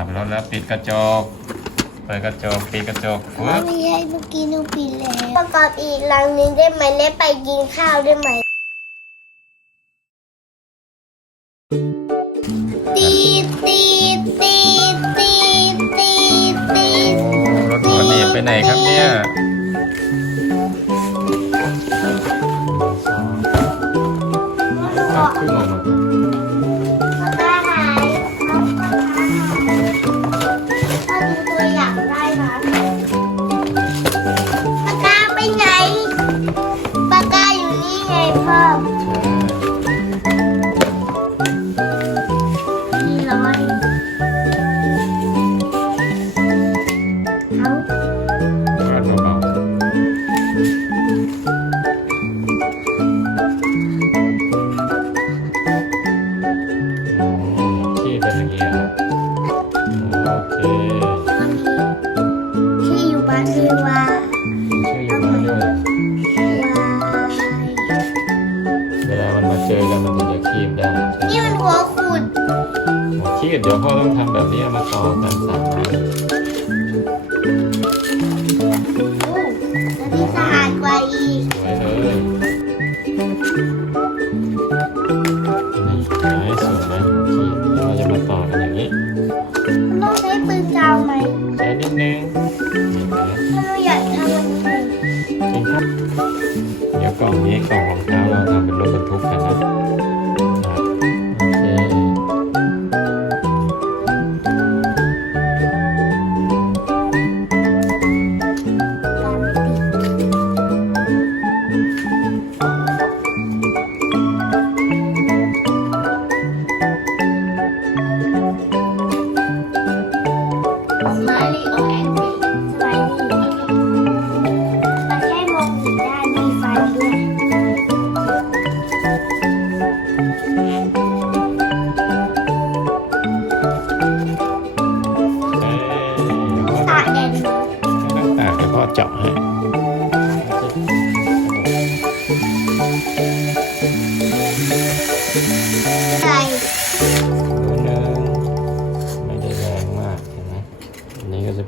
ขับรถแล้วปิดกระจก เปิดกระจกปิดกระจกไม่ปึ๊บใช่เมื่อกี้หนูปิดแล้วประกอบอีกหลังนึงได้ไหมเล่ไปกินข้าวได้ไหมตีดตีดตีดตีดตีดตีดรถหัวหนีบไปไหนครับเนี่ยก็ขึ้นออกมา ที่อว่ามีชื่ออยู่บ้านด้วยเวลามันมาเจอกันมันถึงจะคีบได้ใช่ไหมนี่มันหัวขุด หัวคีบเดี๋ยวพ่อต้องทำแบบนี้มาต่อกันสามอัน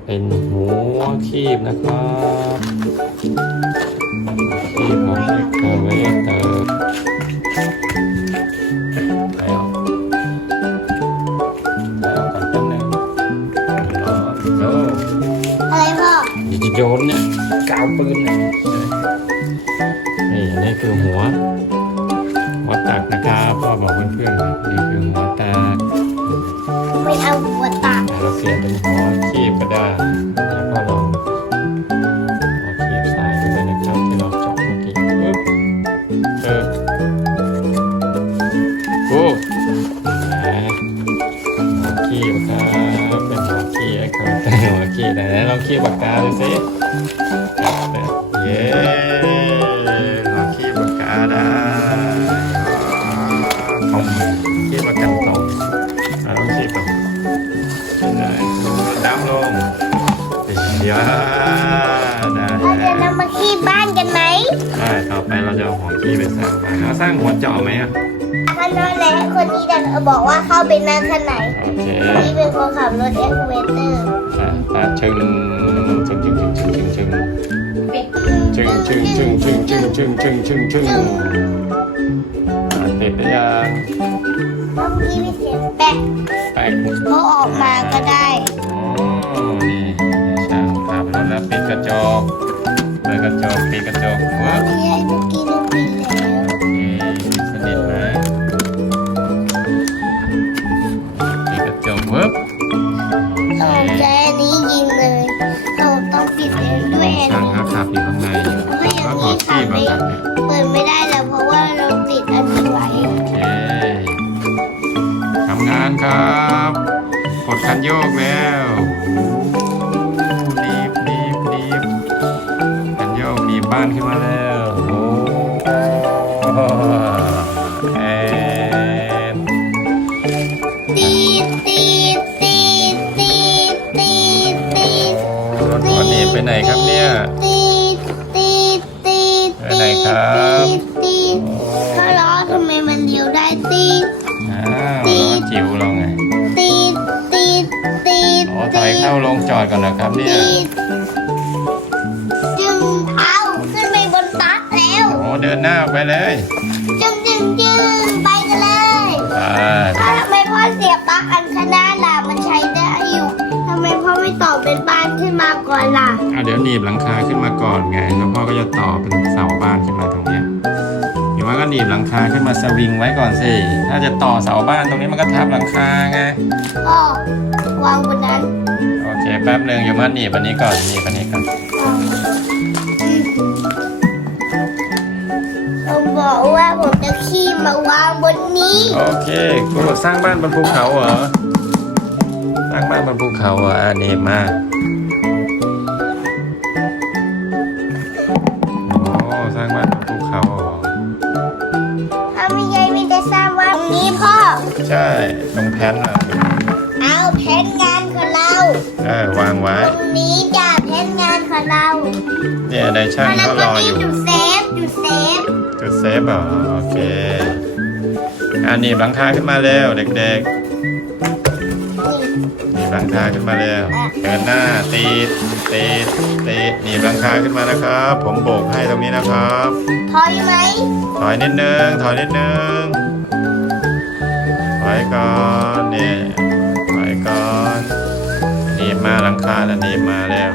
เป็นหัวคีบนะครับคีบของเอ็กเตอร์เวเตอร์ไปออกไปออกกันแป๊บนึงรอโยอะไรพ่อยวจะโยนเนี่ยกาวปืนเนี่ยนี่นนี้คือหัวหัวตักนะครับพ่อบอกเพื่อนๆนะนี่คือหัวตักไม่เอาหัวตากเราเปลี่ยนเป็นหัว ไหนลองคีบปากกาดูสิเย้หัวคีบปากกาได้ตรงคีบปากกาตรงอะลองคีบตรงดำลงเดี๋ยวได้เราจะนำมาขี้บ้านกันไหมได้ต่อไปเราจะเอาหัวขี้ไปสร้างบ้านเราสร้างหัวเจาะไหมอะ ข้างนอกแล้วคนนี้จะบอกว่าเข้าไปนั่งข้างในโอเคคนนี้เป็นคนขับรถเอ็กเวเตอร์อะตาชึงชึงชึงชึงชึงชึงชึงชึงชึงชึงชึงชึงชึงชึงชึงชึงอะติดหรือยังเมื่อกี้มีเสียงแปะแป๊กเขาออกมาก็ได้โอ้นี่ช่างขับรถแล้วปิดกระจกเปิดกระจกปิดกระจกปึ๊บไม่ใช่เมื่อกี้หนู ไม่ขับเนี่ยเปิดไม่ได้แล้วเพราะว่าเราติดอันนี้ไว้โอเคทำงานครับกดคันโยกแล้วรีบรีบรีบคันโยกมีบ้านขึ้นมาแล้วโอ้แอนตีดตีดตีดตีดตีดตีดรถหัวหนีบไปไหนครับเนี่ย ตีดตีดตีดไปไหน ครับตีดตีดถ้าล้อทำไมมันเดียวได้ตีดอ้าวล้อจิ๋วเราไงตีดตีดตีดเข้าลงจอดก่อนนะครับเนี่ยดีดจึงเอาขึ้นไปบนตักแล้วโอ้เดินหน้าออกไปเลยจึงจึงจึงไปกันเลยไปอ้าวทำไมพ่อเสียบปลั๊กอันข้างหน้าล่ะมันใช้ได้อยู่ทำไมพ่อไม่ต่อเป็นบ้านขึ้น มาก่อนล่ะอะเดี๋ยวหนีบหลังคาขึ้นมาก่อนไง แล้วพ่อก็จะต่อเป็นเสาบ้านขึ้นมาตรงเนี้ยเดี๋ยวว่าก็หนีบหลังคาขึ้นมาสวิงไว้ก่อนสิ ถ้าจะต่อเสาบ้านตรงนี้มันก็ทับหลังคาไง พ่อวางบนนั้นโอเคแป๊บหนึ่งอยู่มาหนีบอันนี้ก่อนหนีบอันนี้ก่อน ผมบอกว่าผมจะขี้มาวางบนนี้ โอเคกูบอกสร้างบ้านบนภูเขาเหรอ สร้างบ้านบนภูเขาเหรออะหนีบมา เนี่ยนายช่างแล้วเขารก็อนี่อยู่จุดเซฟจุดเซฟจุดเซฟเหรอโอเคอ่าหนีบหลังคาขึ้นมาเร็วเด็กนี่ๆหนีบหลังคาขึ้นมาเร็วเดินหน้าตีดตีดตีดหนีบหลังคาขึ้นมานะครับ ผมโบกให้ตรงนี้นะครับถอยไหมถอยนิดนึงถอยนิดนึงถอยก่อนนี่ถอยก่อนหนีบมาหลังคาแล้วหนีบมาแล้ว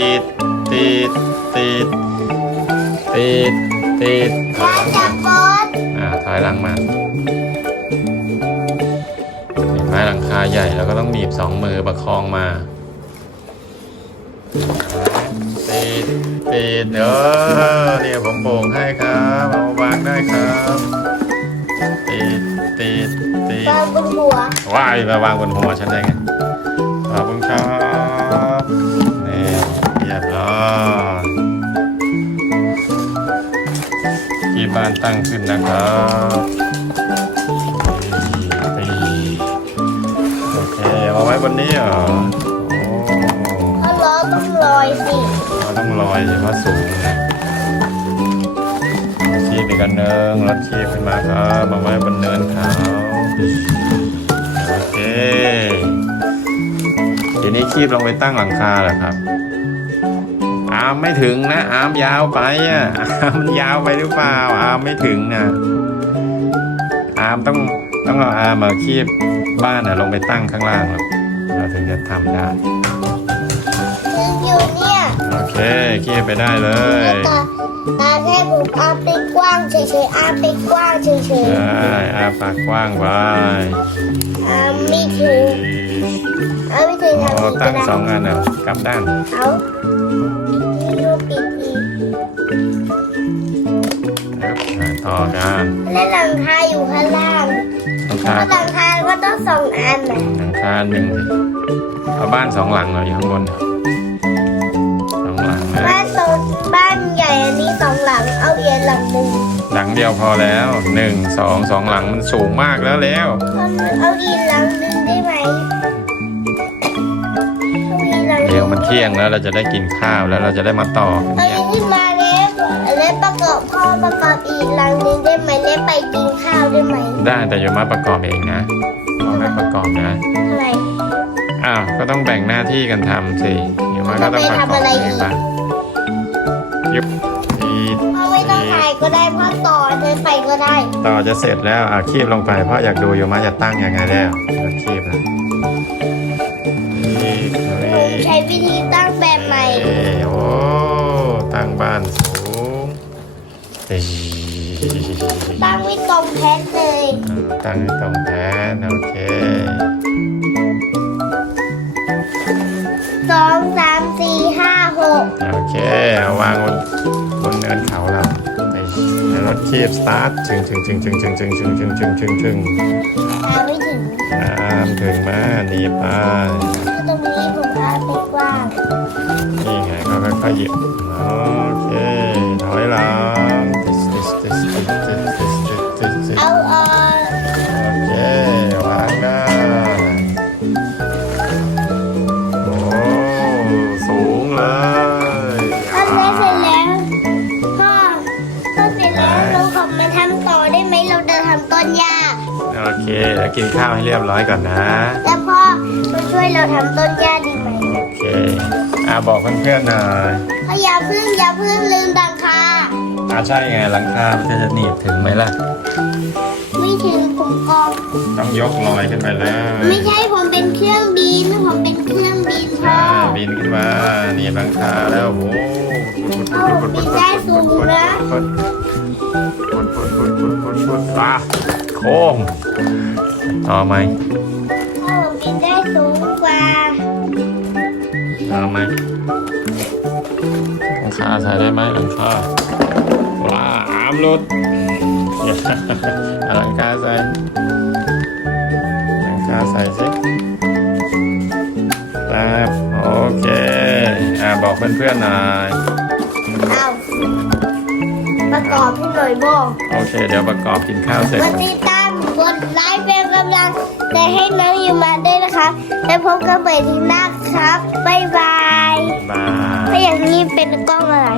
ติดติดติดติดติดถอยถ้าหลังจะมาบอสอ่าถอยหลังมาเห็นไหมหลังคาใหญ่แล้วก็ต้องหนีบสองมือประคองมาติดติดเออเนี่ยผมโบกให้ครับเอาวางได้ครับติดติดติดวางบนหัวว้ายมาวางบนหัวฉันได้ไงขอบคุณครับ บ้านตั้งขึ้นนะครับโอเคเอาไว้บนนี้เหรอโอ้ถ้าล้อต้องลอยสิเราต้องลอยเฉพาะสูงนะชีพอีกอันหนึ่งรถชีพขึ้นมาครับมาไว้บนเนินเขาโอเคทีนี้คีบลงไปตั้งหลังคาเหรอครับ อาร์มไม่ถึงนะอาร์มยาวไปอะอาร์มมันยาวไปหรือเปล่าอาร์มไม่ถึงนะอาร์มต้องต้องเอาอาร์มมาคีบบ้านอะลงไปตั้งข้างล่างหรอกเราถึงจะทำได้ยังอยู่เนี่ยโอเคคีบไปได้เลยแล้วตาตาแค่ผมอาไปกว้างเฉยๆอาไปกว้างเฉยได้อาปากกว้างไว้ๆอาไม่ถึงอาไม่ถึงทางโอ้นี้ก็ตั้งได้สองอันอะกลับด้านเอา ดูปิดอีกครับอ่าต่อกันและหลังคาอยู่ข้างล่างหลังเพคาราะหลังคาก็ต้องสองอันน่ะหลังคาหนึ่งสิเอาบ้านสองหลังเหรออยู่ข้างบนสองหลังนะบ้านโซนบ้านใหญ่อันนี้สองหลังเอาเอียนหลังหนึ่งหลังเดียวพอแล้วหนึ่งสองสองหลังมันสูงมากแล้วแล้ว เอาเอาอีกหลังหนึ่งได้ไหม ที่ยงแล้วเราจะได้กินข้าวแล้วเราจะได้มาต่อกันเอาเนี่ยอีกขึ้นมาแล้วแล้วประกอบพ่อประกอบอีกหลังหนึ่งได้ไหมแล้วไปกินข้าวได้ไหมได้แต่โยมาประกอบเองนะเราไม่ประกอบนะทำไมอ้าวก็ต้องแบ่งหน้าที่กันทำสิโยมาก็ต้องประกอบทำอะไรอีเอกงปะยุบอีดพ่อไม่ต้องถ่ายก็ได้พ่อต่อเดินไปก็ได้ ต่อจะเสร็จแล้วอะคีบลงไปเพราะอยากดูโยมาจะตั้งยังไงแล้ว วิธีตั้งแบบใหม่ เอ้ยโอ้ตั้งบ้านสูงเอ้ยตั้งไว้ตรงแพทเลยอ่าตั้งให้ตรงแผนโอเค สองสามสี่ห้าหกโอเคเอาวางบนบนเนินเขาเราไปแล้วรถคีบสตาร์ทชึงชึงชึงชึงชึงชึงชึงชึงชึงชึงชึงตามไม่ถึงน้ำถึงมาหนีบไป หยิบโอเคถอยหลังติสติเออโอเควางได้โอ้สูงเลยทำเสร็จแล้วพ่อพ่อเสร็จแล้วเราทำต่อได้ไหมเราจะทำต้นหญ้าโอเคแล้กินข้าวให้เรียบร้อยก่อนนะ แล้วพ่อมาช่วยเราทำต้นหญ้าดีไหม โอเค อ่าบอกเพื่อนๆหน่อยพ่ออย่าเพึ่งอย่าเพึ่งลืมดังคาอ่าใช่ไงหลังคามันจะหนีบถึงไหมล่ะ ไม่ถึงผมกอง ต้องยกลอยขึ้นไปแล้วไม่ใช่ผมเป็นเครื่องบินผมเป็นเครื่องบินพ่ออ่าบินขึ้นมาหนีบหลังคาแล้วโอ้โหเอาบินได้สูงนะฟุดฟุดฟุดฟุดฟุดฟุดฟุดอะโค้งต่อไหม ต่อไหมหลังคาใส่ได้ไหมหลังคาว้าอามหลุดอย่าเอาหลังคาใส่หลังคาใส่สิครับโอเค อ่าบอกเพื่อนๆหน่อยเอาประกอบให้หน่อยบอกโอเค เดี๋ยวประกอบกินข้าวเสร็จ กดติดตามกดไลค์เป็นกำลังใจให้น้องอยู่มาด้วยนะคะแล้วพบกันใหม่ที่หน้าครับ บ๊ายบาย บาย ถ้าอย่างนี้เป็นกล้องอะไร